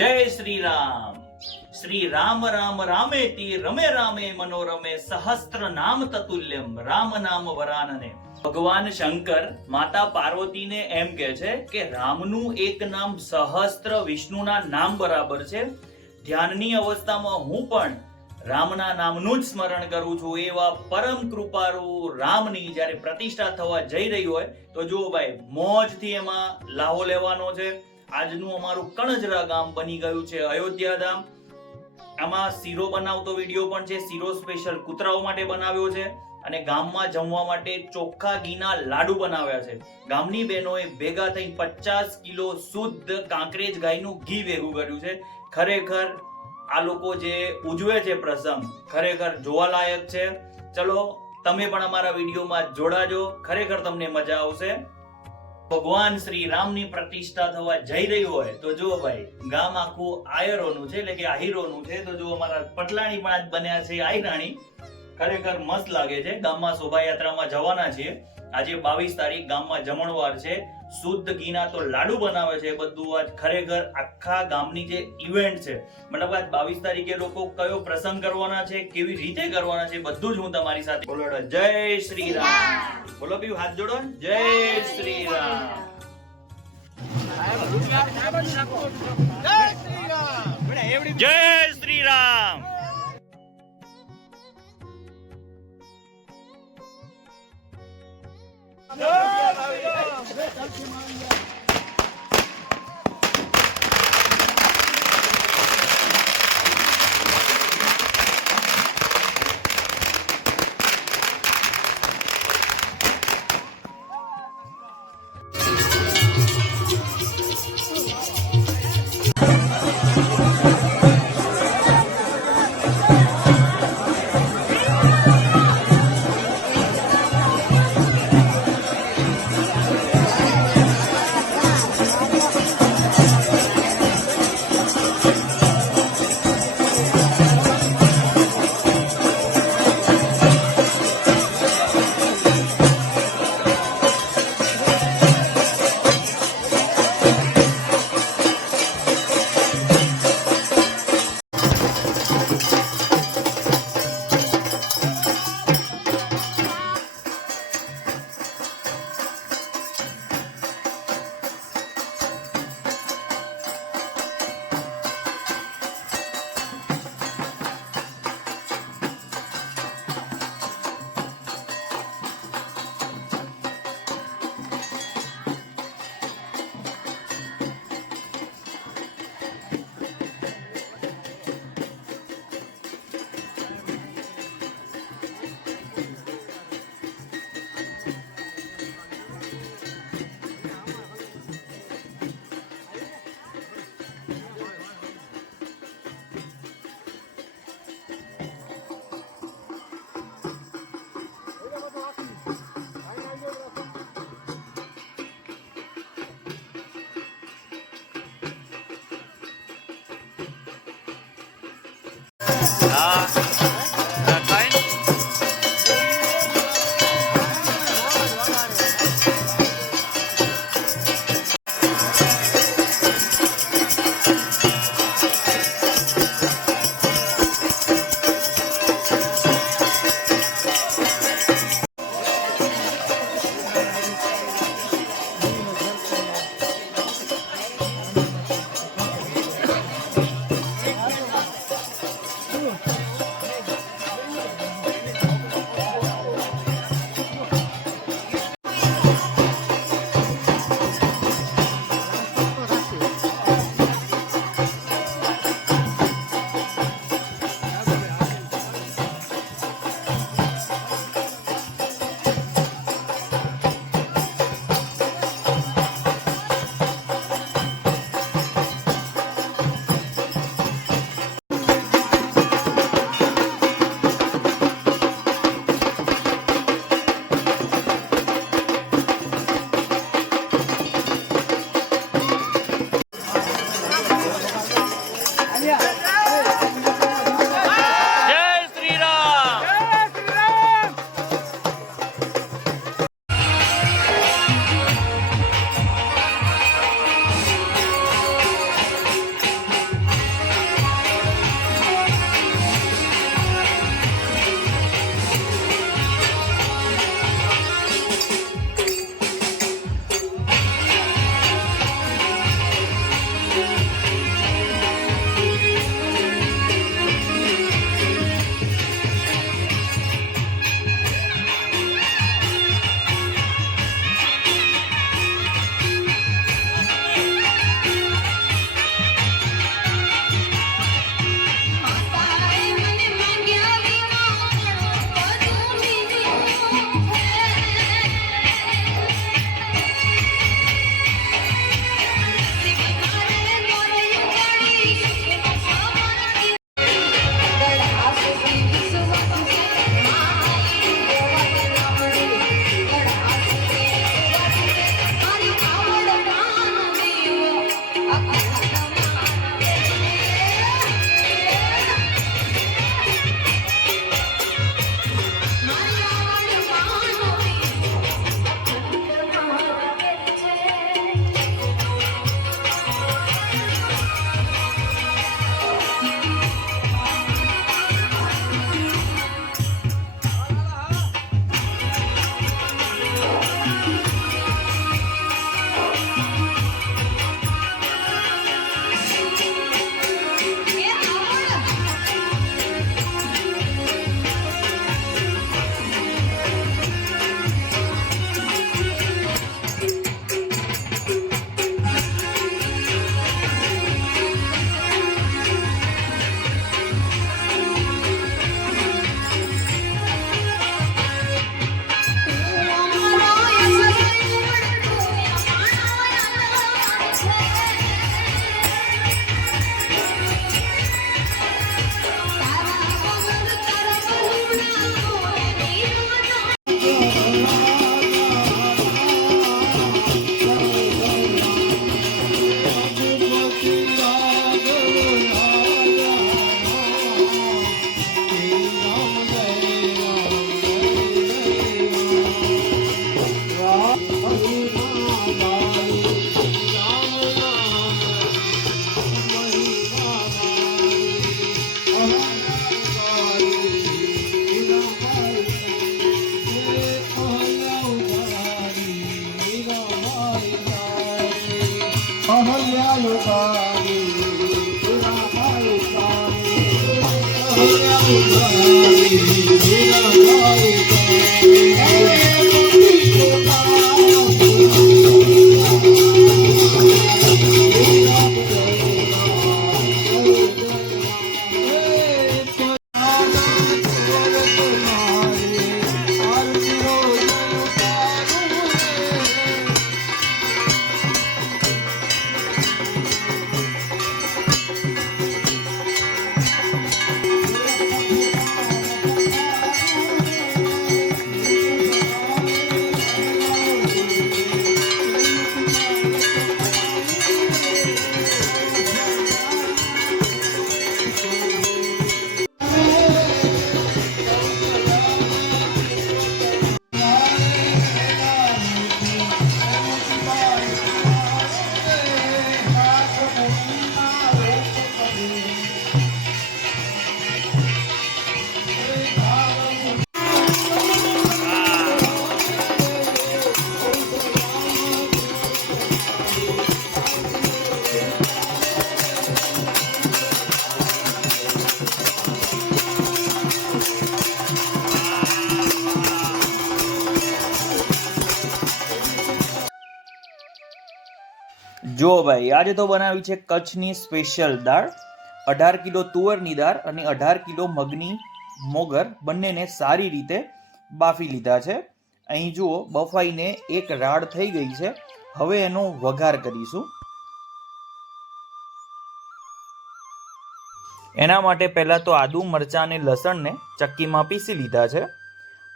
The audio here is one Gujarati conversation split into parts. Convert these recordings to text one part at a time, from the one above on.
જય શ્રી રામ. શ્રી રામ રામ રામેતિ રમે રામે મનોરમે સહસ્ત્ર નામ તતુલ્યમ રામ નામ વરાનને. ભગવાન શંકર માતા પાર્વતીને એમ કહે છે કે રામનું એક નામ સહસ્ત્ર વિષ્ણુના નામ બરાબર છે. ધ્યાનની અવસ્થામાં હું પણ રામના નામનું જ સ્મરણ કરું છું. એવા પરમ કૃપાળુ રામની જ્યારે પ્રતિષ્ઠા થવા જઈ રહી હોય તો જુઓ ભાઈ, મોજથી એમાં લાહો લેવાનો છે. આજનું અમારું કણજરા ગામ બની ગયું છે અયોધ્યા ધામ. આમાં શીરો બનાવતો વિડીયો પણ છે. શીરો સ્પેશિયલ કૂતરાઓ માટે બનાવ્યો છે અને ગામમાં જમવા માટે ચોખ્ખા ઘીના લાડુ બનાવ્યા છે. ગામની બહેનોએ ભેગા થઈ 50 કિલો શુદ્ધ કાંકરેજ ગાયનું ઘી ભેગું કર્યું છે. ખરેખર આ લોકો જે ઉજવે છે પ્રસંગ ખરેખર જોવાલાયક છે. ચલો તમે પણ અમારા વિડીયોમાં જોડાજો, ખરેખર તમને મજા આવશે. ભગવાન શ્રી રામની પ્રતિષ્ઠા થવા જઈ રહી હોય તો જો ભાઈ, ગામ આખું આયરોનું છે, એટલે કે આહીરોનું છે. તો જો અમારા પટલાણી પણ આજ બન્યા છે આહીરાણી. ખરેખર મસ્ત લાગે છે. ગામમાં શોભાયાત્રામાં જવાના છીએ. આજે 22 તારીખ ગામમાં જમણવાર છે. શુદ્ધ ઘીના તો લાડુ બનાવે છે. બધું આજ ખરેખર આખા ગામની જે ઇવેન્ટ છે, મતલબ આજ 22 તારીખે લોકો કયો પ્રસંગ કરવાના છે, કેવી રીતે કરવાના છે, બધું જ હું તમારી સાથે બોલો. જય શ્રી રામ બોલો. બી હાથ જોડો. જય શ્રી રામ. જય શ્રી રામ. જો ભાઈ, આજે તો બનાવી છે કચ્છની સ્પેશિયલ દાળ. 18 કિલો તુવરની દાળ અને 18 કિલો મગની મોગર બંનેને સારી રીતે બાફી લીધા છે. અહીં જુઓ, બફાઈને એક રાડ થઈ ગઈ છે. હવે એનો વઘાર કરીશું. એના માટે પહેલા તો આદુ, મરચાં અને લસણને ચક્કીમાં પીસી લીધા છે.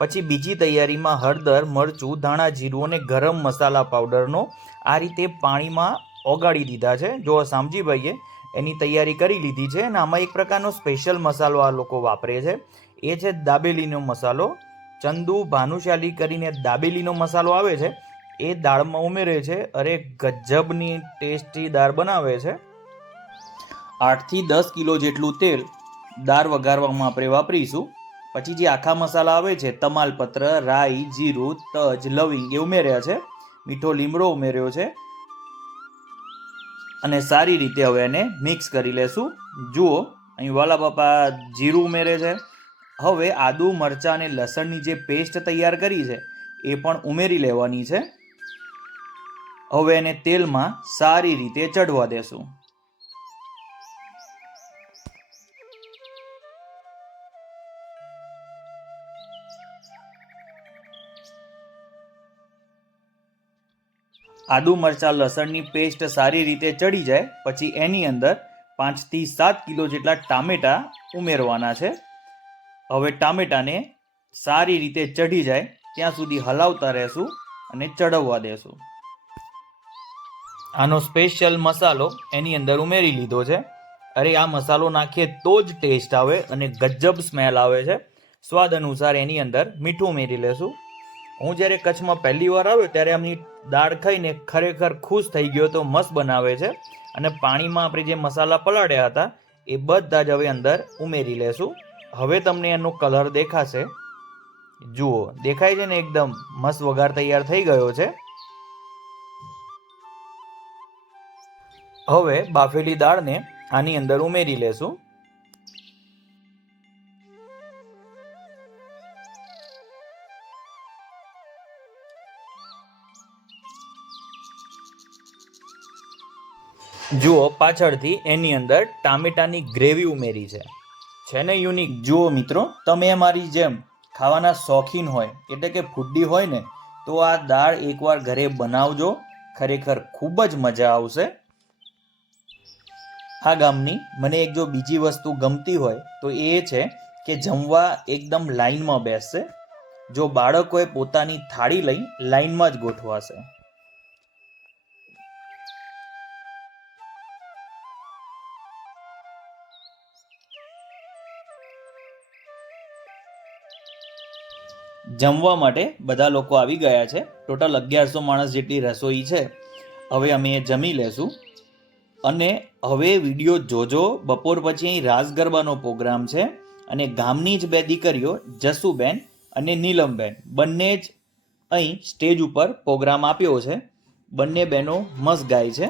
પછી બીજી તૈયારીમાં હળદર, મરચું, ધાણા જીરું અને ગરમ મસાલા પાવડરનો આ રીતે પાણીમાં ઓગાળી દીધા છે. જો શામજીભાઈએ એની તૈયારી કરી લીધી છે. અને આમાં એક પ્રકારનો સ્પેશિયલ મસાલો આ લોકો વાપરે છે. એ છે દાબેલીનો મસાલો. ચંદુ ભાનુશાલી કરીને દાબેલીનો મસાલો આવે છે, એ દાળમાં ઉમેરે છે. અરે ગજબની ટેસ્ટી દાળ બનાવે છે. 8 થી 10 કિલો જેટલું તેલ દાળ વઘારવામાં આપણે વાપરીશું. પછી જે આખા મસાલા આવે છે, તમાલપત્ર, રાઈ, જીરું, તજ, લવિંગ એ ઉમેર્યા છે. મીઠો લીમડો ઉમેર્યો છે અને સારી રીતે હવે એને મિક્સ કરી લેશું. જુઓ, અહીં વાલા બાપા જીરું ઉમેરે છે. હવે આદુ, મરચાં અને લસણની જે પેસ્ટ તૈયાર કરી છે એ પણ ઉમેરી લેવાની છે. હવે એને તેલમાં સારી રીતે ચડવા દેશું. આદુ, મરચાં, લસણની પેસ્ટ સારી રીતે ચડી જાય પછી એની અંદર 5 થી 7 કિલો જેટલા ટામેટા ઉમેરવાના છે. હવે ટામેટાને સારી રીતે ચડી જાય ત્યાં સુધી હલાવતા રહેશું અને ચડવવા દેશું. આનો સ્પેશિયલ મસાલો એની અંદર ઉમેરી લીધો છે. અરે આ મસાલો નાખીએ તો જ ટેસ્ટ આવે અને ગજબ સ્મેલ આવે છે. સ્વાદ અનુસાર એની અંદર મીઠું ઉમેરી લેશું. હું જ્યારે કચ્છમાં પહેલી વાર આવ્યો ત્યારે આમની દાળ ખાઈને ખરેખર ખુશ થઈ ગયો. તો મસ્ત બનાવે છે. અને પાણીમાં આપણે જે મસાલા પલાળ્યા હતા એ બધા જ હવે અંદર ઉમેરી લેશું. હવે તમને એનો કલર દેખાશે. જુઓ, દેખાય છે ને, એકદમ મસ્ત વઘાર તૈયાર થઈ ગયો છે. હવે બાફેલી દાળને આની અંદર ઉમેરી લેશું. જુઓ, પાછળથી એની અંદર ટામેટાની ગ્રેવી ઉમેરી છે ને યુનિક. જુઓ મિત્રો, તમે અમારી જેમ ખાવાના શોખીન હોય એટલે કે ફૂડી હોય ને તો આ દાળ એકવાર ઘરે બનાવજો. ખરેખર ખૂબ જ મજા આવશે. આ ગામની મને એક જો બીજી વસ્તુ ગમતી હોય તો એ છે કે જમવા એકદમ લાઈનમાં બેસશે. જો બાળકોએ પોતાની થાળી લઈ લાઈનમાં જ ગોઠવાશે. જમવા માટે બધા લોકો આવી ગયા છે. ટોટલ 1100 માણસ જેટલી રસોઈ છે. હવે અમે જમી લેશું. અને હવે વિડીયો જોજો. બપોર પછી અહીં રાસ ગરબાનો પ્રોગ્રામ છે અને ગામની જ 2 દીકરીઓ જસુબેન અને નીલમબેન બંને જ અહીં સ્ટેજ ઉપર પ્રોગ્રામ આપ્યો છે. બંને બહેનો મસ્ત ગાય છે.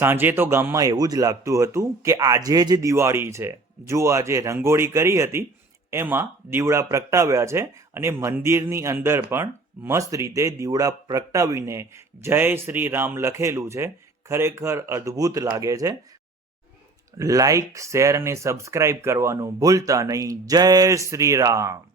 સાંજે તો ગામમાં એવું જ લાગતું હતું કે આજે જ દિવાળી છે. જો આજે રંગોળી કરી હતી એમાં દીવડા પ્રગટાવ્યા છે અને મંદિરની અંદર પણ મસ્ત રીતે દીવડા પ્રગટાવીને જય શ્રી રામ લખેલું છે. ખરેખર અદ્ભુત લાગે છે. લાઈક, શેર અને સબસ્ક્રાઇબ કરવાનું ભૂલતા નહીં. જય શ્રી રામ.